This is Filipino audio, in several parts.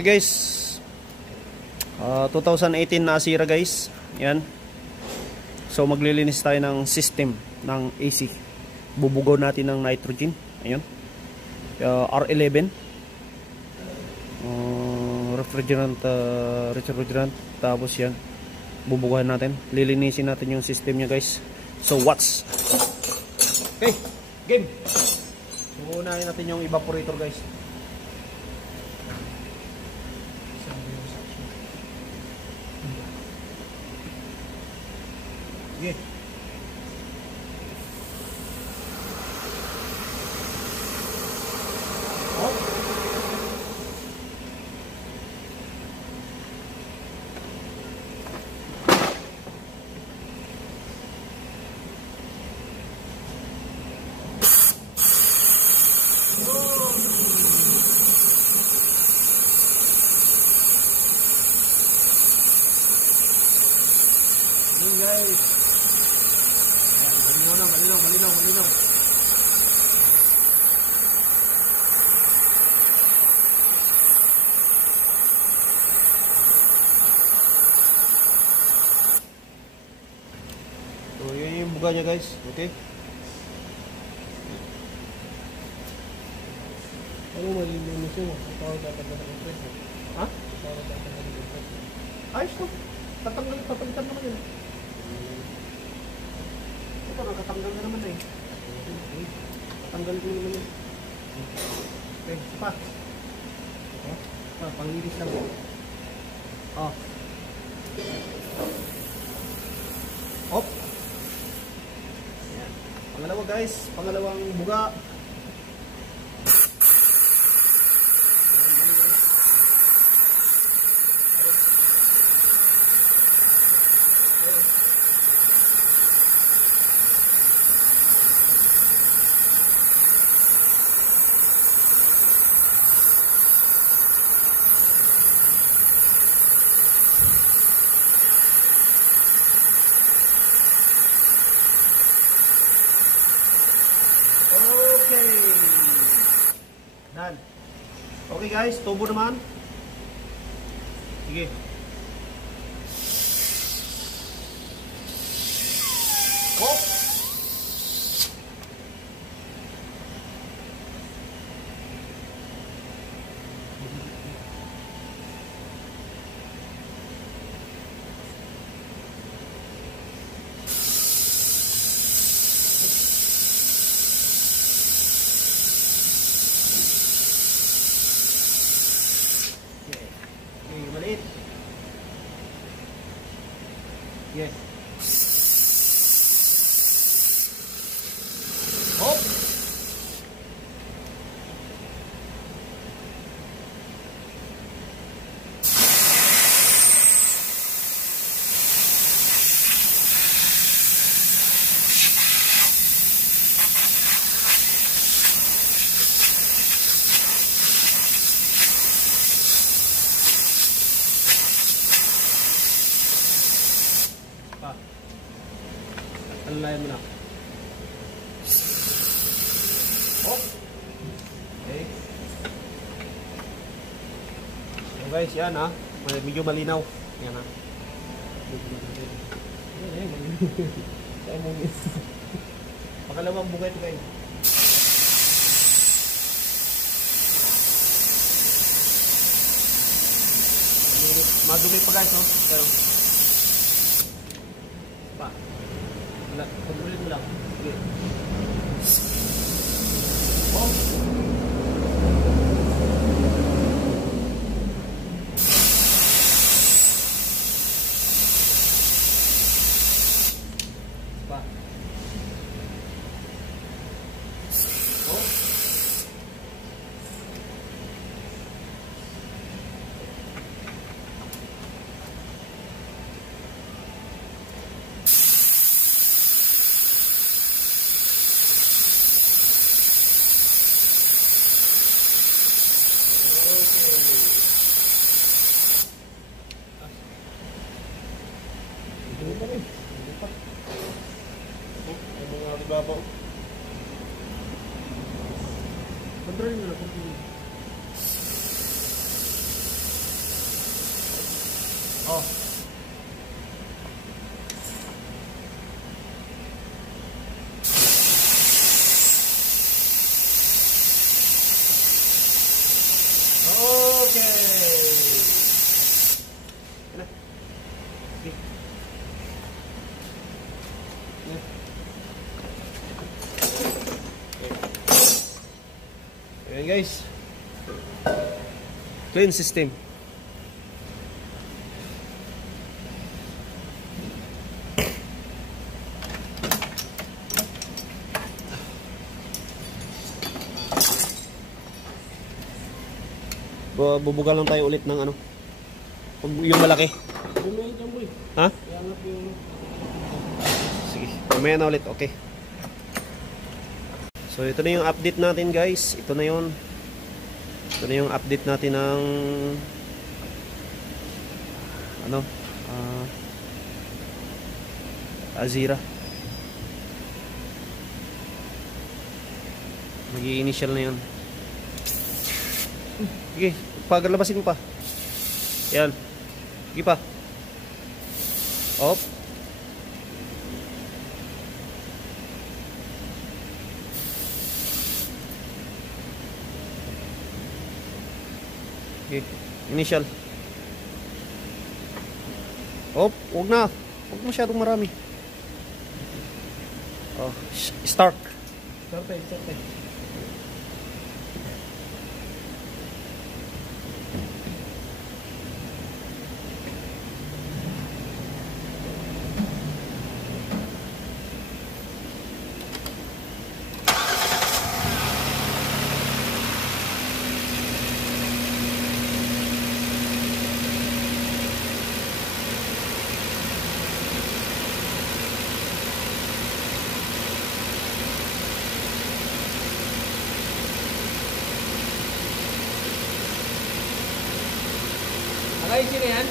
Guys, 2018 na Asira guys. Yan. So maglilinis tayo ng system ng AC. Bubugaw natin ng nitrogen. Ayun. R11. Refrigerant, tapos yan. Bubugahan natin. Lilinisin natin yung system niya guys. So watch. Okay, game. So unahin natin yung evaporator guys. Sige. Oh. Yun guys. Malinaw. So, yun yung buga niya guys. Okay? Ano malilinis yun? Ikaw dapat na compress mo. Ha? Ikaw dapat na compress mo. Ayos to. Papalitan naman yun. Ito, nakatanggal na naman eh. Tanggal ko naman yun. Okay, pa. Panglinis lang. Oh. Op. Ayan. Pangalawa guys, pangalawang buga. Okay. Done. Okay guys, tubo naman. Sige. Oh. Maliit. Yes. Hop. Alalayan mo na. Oh. Okay. So guys, yan ha. Medyo malinaw. Yan ha. Pakalawang buga ito guys. Madumi pa guys, no? Pero pa. Kontrolin mo lang. Sige. Oh. Pa. Oh. Hindi pa rin. Hindi pa. Ay mga libabaw. Kontrolin mo na. Oh. Okay. Ano? Okay. Ayan guys. Clean system. Bubugal lang tayo ulit ng ano. Yung malaki. Ha? Sige, mamaya na ulit. Okay. So ito na yung update natin guys. Ito na yun. Ito na yung update natin ng ano, Azira. Mag-i-initial na yun. Sige, paglabasin mo pa. Yan. Sige pa. Op. Okay, initial. Op, huwag na. Huwag masyadong marami. Oh, start. Start. Ayusin yan.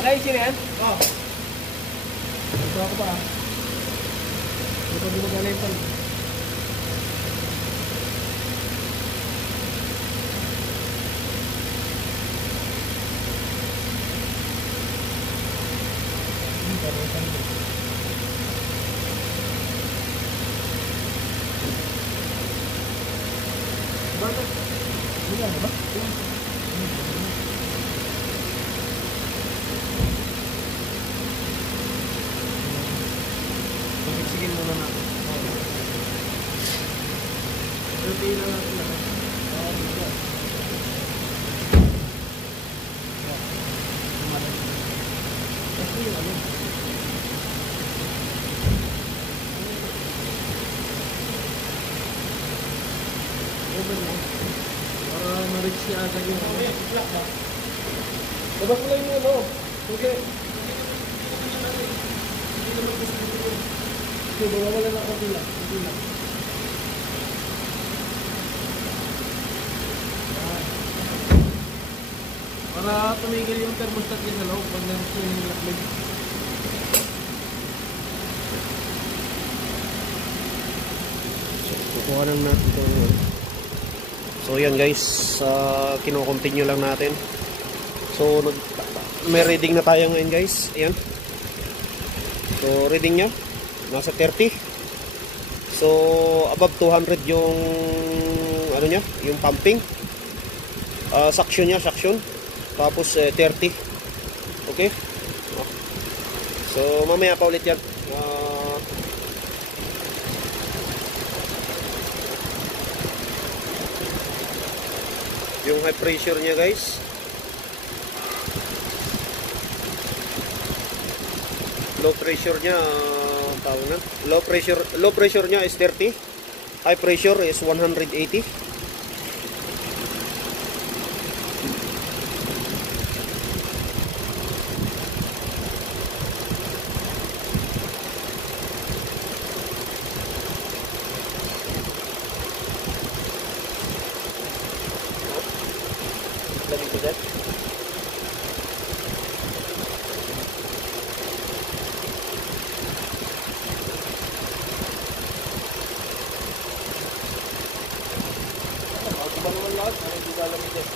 Ayusin yan. Oh. Ito ako pa. Ito dulu galing pa. Pagsisigin muna natin. Rupiin na natin na. Para ma-reach niya agad yung block ba? Labas mo lang yung ano. Okay. Okay, wala na ako lang. Para tumigil yung thermostat niya sa loob pag na-reach niya yung laklig. Kukuha lang natin ito. So yan guys, kino-continue lang natin. So may reading na tayo ngayon guys. Ayan. So reading nya nasa 30. So above 200 yung ano nya, yung pumping. Suction nya, suction. Tapos 30. Okay? So mamaya pa ulit yan. Yung high pressure niya guys, low pressure niya tawag na, low pressure niya is 30, high pressure is 180. Bigat. Ako ba naman lahat? Ano hindi lalamig eh?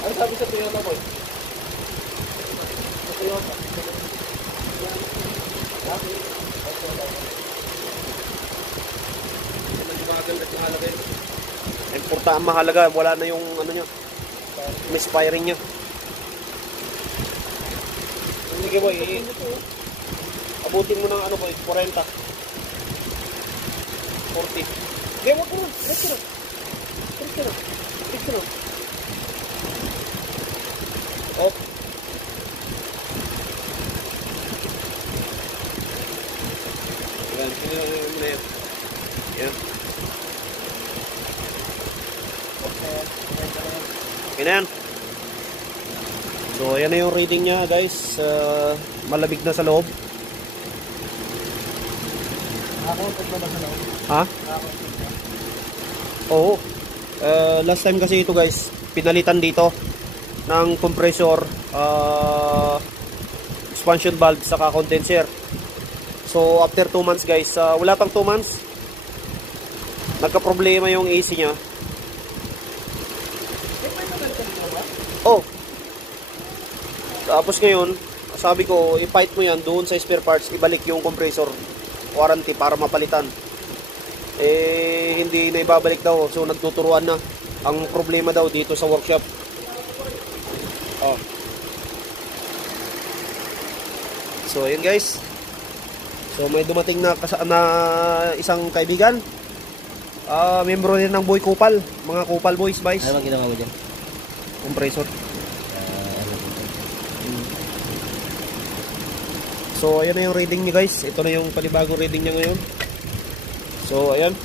Ano sabi sa Toyota boy? Sa Toyota. Importante, mahalaga, wala na yung ano niya, misfiring niya. Sige boy, abutin mo ng ano boy, 40. 40. Okay, wag mo. Diretso na. Oh. Yan, yan. Okay na yan. So, ayan na yung reading niya guys. Malamig na sa loob. Nakakontak na ba sa loob? Ha? Nakakontak na? Oo. Last time kasi ito guys, pinalitan dito ng compressor, expansion valve, saka condenser. So, after 2 months guys, wala pang 2 months, nagka-problema yung AC niya. Oh. Tapos ngayon, sabi ko, i-fight mo yan doon sa spare parts, ibalik yung compressor warranty para mapalitan. Eh, hindi na ibabalik daw. So, nagtuturuan na. Ang problema daw dito sa workshop. Oh. So, ayun guys. So, may dumating na isang kaibigan. Membro din ng Boy Kupal. Mga Kupal Boys, guys. Ano ba ginawa mo dyan? Compressor. So, ayan na yung reading niya guys. Ito na yung panibagong reading niya ngayon. So, ayan.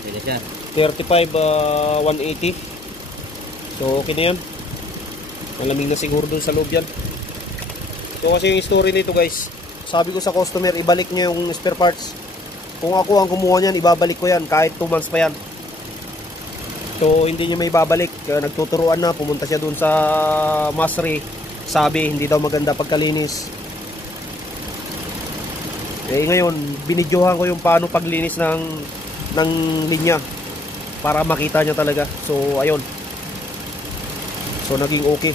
Sige siya. 35,180. So, okay na yan. Malamig na siguro dun sa loob yan. So, kasi yung story nito guys, sabi ko sa customer, ibalik niya yung spare parts. Kung ako ang kumuha niyan, ibabalik ko yan. Kahit 2 months pa yan. So, hindi niya may babalik. Nagtuturuan na. Pumunta siya dun sa Masri. Sabi, hindi daw maganda pagkalinis. Eh ngayon, binidyohan ko yung paano paglinis ng linya para makita niya talaga. So ayun. So naging okay.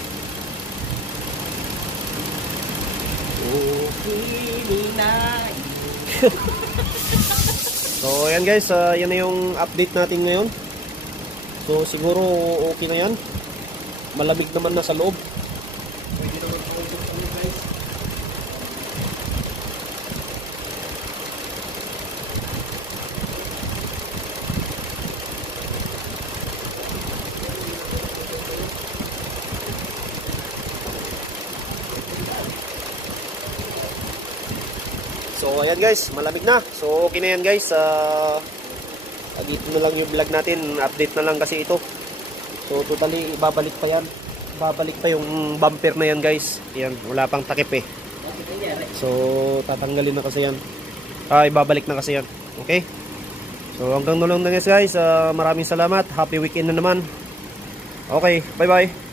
So ayan guys, yan na yung update natin ngayon. So siguro okay na yan. Malamig naman na sa loob. Pwede naman po ito guys. So ayan guys, malamig na. So okay na yan guys. Dito na lang yung vlog natin. Update na lang kasi ito. So totally ibabalik pa yan. Babalik pa yung bumper na yan guys. Yan, wala pang takip eh. So tatanggalin na kasi yan. Ibabalik na kasi yan. Okay? So hanggang doon lang na guys. Maraming salamat. Happy weekend na naman. Okay, bye bye.